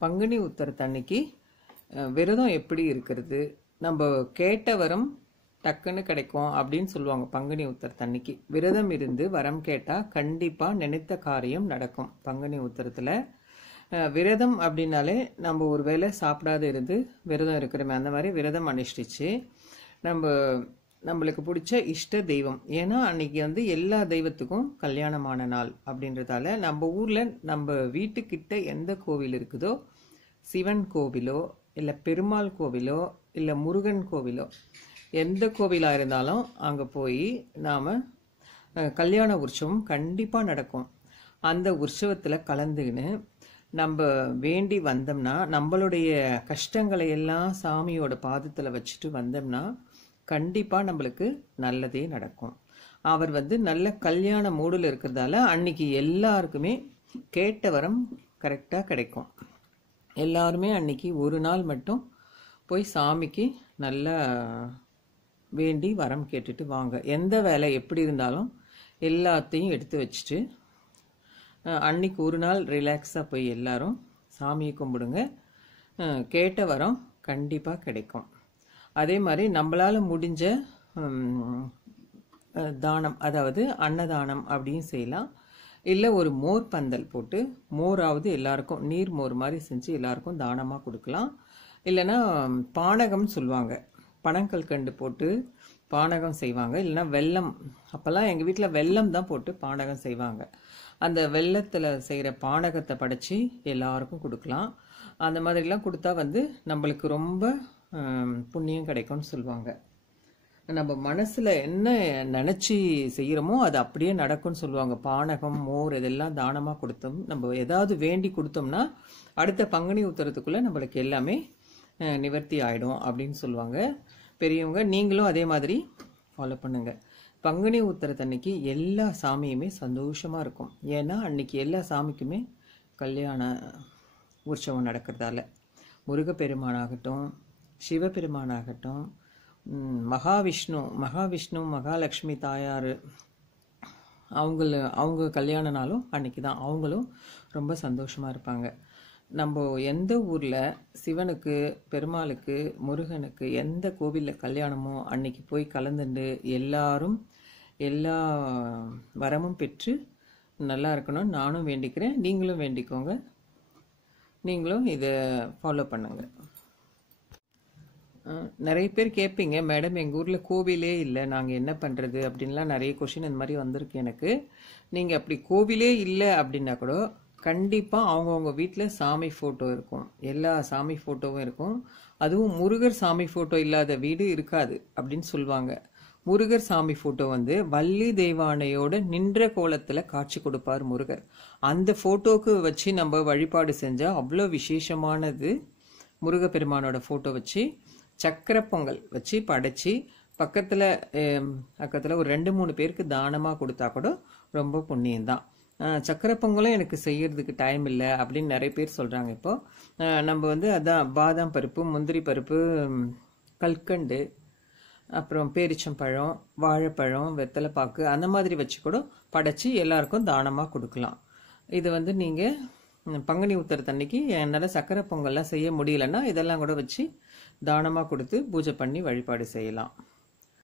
பங்குனி உத்தரத்தன்னைக்கு விரதம் எப்படி இருக்கிறது, நம்ம கேட்ட வரம் டக்குன்னு கிடைக்கும் அப்படின்னு சொல்லுவாங்க. பங்குனி உத்தரத்தன்னைக்கு விரதம் இருந்து வரம் கேட்டால் கண்டிப்பாக நினைத்த காரியம் நடக்கும். பங்குனி உத்தரத்தில் விரதம் அப்படின்னாலே நம்ம ஒரு வேளை சாப்பிடாத இருந்து விரதம் இருக்கிறோமே, அந்த மாதிரி விரதம் அனுஷ்டிச்சு நம்மளுக்கு பிடிச்ச இஷ்ட தெய்வம், ஏன்னா அன்னைக்கு வந்து எல்லா தெய்வத்துக்கும் கல்யாணமான நாள் அப்படின்றதால நம்ம ஊரில் நம்ம வீட்டுக்கிட்ட எந்த கோவில் இருக்குதோ, சிவன் கோவிலோ இல்லை பெருமாள் கோவிலோ இல்லை முருகன் கோவிலோ, எந்த கோவிலாக இருந்தாலும் அங்கே போய் நாம் கல்யாண உற்சவம் கண்டிப்பாக நடக்கும். அந்த உற்சவத்தில் கலந்துக்கின்னு நம்ம வேண்டி வந்தோம்னா, நம்மளுடைய கஷ்டங்களை எல்லாம் சாமியோட பாதத்தில் வச்சுட்டு வந்தோம்னா கண்டிப்பாக நம்மளுக்கு நல்லதே நடக்கும். அவர் வந்து நல்ல கல்யாண மூடில் இருக்கிறதால அன்னைக்கு எல்லாருக்குமே கேட்ட வரம் கரெக்டாக கிடைக்கும். எல்லாருமே அன்னைக்கு ஒரு நாள் மட்டும் போய் சாமிக்கு நல்லா வேண்டி வரம் கேட்டுட்டு வாங்க. எந்த வேலை எப்படி இருந்தாலும் எல்லாத்தையும் எடுத்து வச்சுட்டு அன்னைக்கு ஒரு நாள் ரிலாக்ஸாக போய் எல்லாரும் சாமியை கும்பிடுங்க. கேட்ட வரம் கண்டிப்பாக கிடைக்கும். அதே மாதிரி நம்மளால் முடிஞ்ச தானம், அதாவது அன்னதானம் அப்படின்னு செய்யலாம். இல்லை ஒரு மோர் பந்தல் போட்டு மோராவது எல்லாருக்கும் நீர் மோர் மாதிரி செஞ்சு எல்லாருக்கும் தானமாக கொடுக்கலாம். இல்லைன்னா பானகம் சொல்லுவாங்க, பனங்கல்கண்டு போட்டு பானகம் செய்வாங்க. இல்லைன்னா வெல்லம், அப்போல்லாம் எங்கள் வீட்டில் வெல்லம் தான் போட்டு பானகம் செய்வாங்க. அந்த வெல்லத்தில் செய்கிற பானகத்தை படைச்சி எல்லாருக்கும் கொடுக்கலாம். அந்த மாதிரிலாம் கொடுத்தா வந்து நம்மளுக்கு ரொம்ப புண்ணியம் கிடைக்கும்னு சொல்லுவாங்க. நம்ம மனசில் என்ன நினச்சி செய்கிறோமோ அது அப்படியே நடக்கும்னு சொல்லுவாங்க. பானகம், மோர் இதெல்லாம் தானமாக கொடுத்தோம், நம்ம ஏதாவது வேண்டி கொடுத்தோம்னா அடுத்த பங்குனி உத்தரத்துக்குள்ளே நம்மளுக்கு எல்லாமே நிவர்த்தி ஆகிடும் அப்படின்னு சொல்லுவாங்க பெரியவங்க. நீங்களும் அதே மாதிரி ஃபாலோ பண்ணுங்க. பங்குனி உத்தரத்தன்னைக்கு எல்லா சாமியுமே சந்தோஷமாக இருக்கும். ஏன்னா அன்னைக்கு எல்லா சாமிக்குமே கல்யாண உற்சவம் நடக்கிறதால முருகப்பெருமானாகட்டும், சிவபெருமானாகட்டும், மகாவிஷ்ணு மகாலட்சுமி தாயார் அவங்க கல்யாண நாளும் அன்னைக்கு தான். அவங்களும் ரொம்ப சந்தோஷமாக இருப்பாங்க. நம்ம எந்த ஊரில் சிவனுக்கு, பெருமாளுக்கு, முருகனுக்கு எந்த கோவிலில் கல்யாணமோ அன்னைக்கு போய் கலந்துண்டு எல்லாரும் எல்லா வரமும் பெற்று நல்லா இருக்கணும்னு நானும் வேண்டிக்கிறேன். நீங்களும் வேண்டிக்கோங்க. நீங்களும் இதை ஃபாலோ பண்ணுங்க. நிறைய பேர் கேட்பீங்க, மேடம் எங்கள் ஊரில் கோவிலே இல்லை, நாங்கள் என்ன பண்ணுறது அப்படின்லாம் நிறைய கொஷின் இந்த மாதிரி வந்திருக்கு எனக்கு. நீங்கள் அப்படி கோவிலே இல்லை அப்படின்னா கூட கண்டிப்பாக அவங்கவுங்க வீட்டில் சாமி ஃபோட்டோ இருக்கும். எல்லா சாமி ஃபோட்டோவும் இருக்கும். அதுவும் முருகர் சாமி ஃபோட்டோ இல்லாத வீடு இருக்காது அப்படின்னு சொல்லுவாங்க. முருகர் சாமி ஃபோட்டோ வந்து வள்ளி தெய்வானையோட நின்ற கோலத்தில் காட்சி கொடுப்பார் முருகர். அந்த ஃபோட்டோவுக்கு வச்சு நம்ம வழிபாடு செஞ்சால் அவ்வளோ விசேஷமானது. முருகப்பெருமானோட ஃபோட்டோ வச்சு சக்கரை பொங்கல் வச்சு படைச்சி பக்கத்தில் ஒரு 2-3 பேருக்கு தானமாக கொடுத்தா கூட ரொம்ப புண்ணியம்தான். சக்கரை பொங்கலும் எனக்கு செய்யறதுக்கு டைம் இல்லை அப்படின்னு நிறைய பேர் சொல்கிறாங்க. இப்போது நம்ம வந்து அதான் பாதாம் பருப்பு, முந்திரி பருப்பு, கல்கண்டு, அப்புறம் பேரிச்சம்பழம், வாழைப்பழம், வெத்தலைப்பாக்கு அந்த மாதிரி வச்சு கூட படைச்சி எல்லாருக்கும் தானமாக கொடுக்கலாம். இது வந்து நீங்கள் பங்குனி உத்தரத்தன்னைக்கு என்னால் சக்கரை பொங்கல்லாம் செய்ய முடியலன்னா இதெல்லாம் கூட வச்சு தானமாக கொடுத்து பூஜை பண்ணி வழிபாடு செய்யலாம்.